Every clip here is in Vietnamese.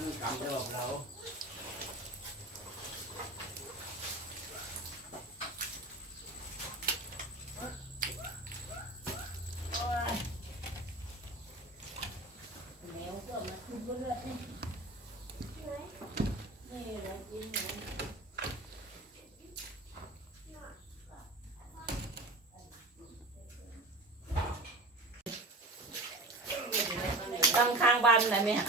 ăn cầm cho hộp đâu ตั้งข้างบ้านเลยไหมฮะ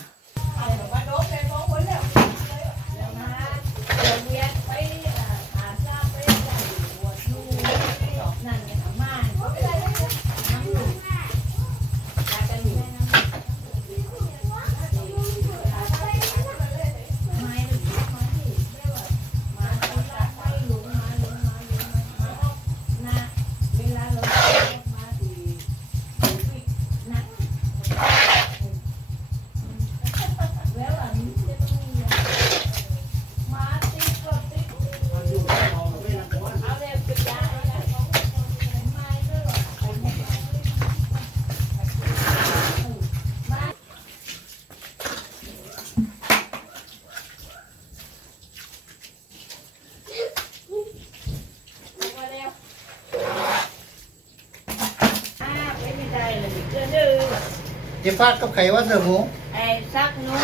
ये फाट कब खाई वाद रहो ऐ सक नो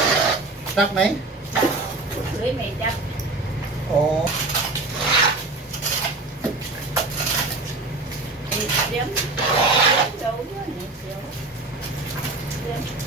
सक नहीं लुई में जब ओ इस जम जम चाउमीन इस जम जम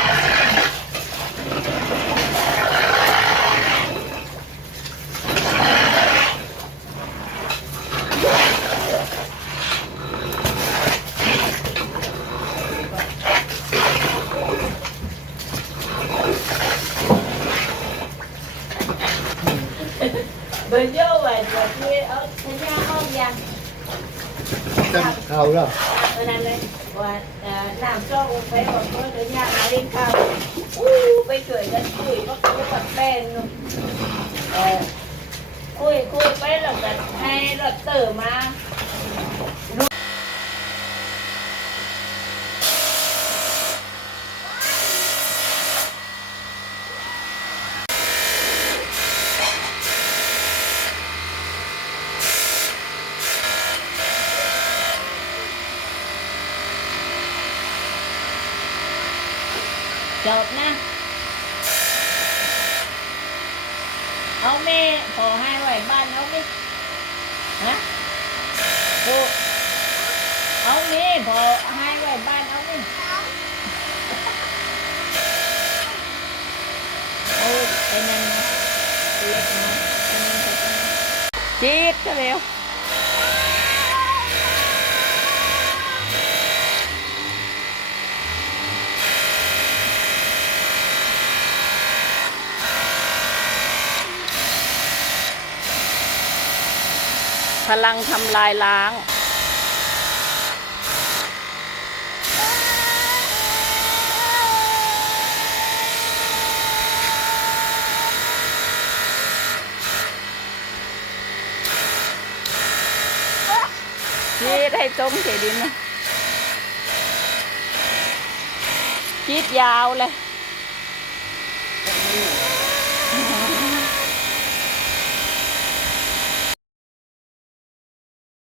bình dương và chị ở nhà không nhà cầu rồi làm cho ông phải một tôi ở nhà lại đi cầu bây giờ dân chửi có cái bật bèn rồi cô cô bây là gần hai là tử mà จบนะ เอาแม่ ขอให้ไหวบ้านเอาไหมฮะดูเอาแม่ขอให้ไหวบ้านเอาไหมโอ้นั่นเล็ะเล็ดก็แล้วพลังทำลายล้างชีดให้จมเสดินนะชีดยาวเลย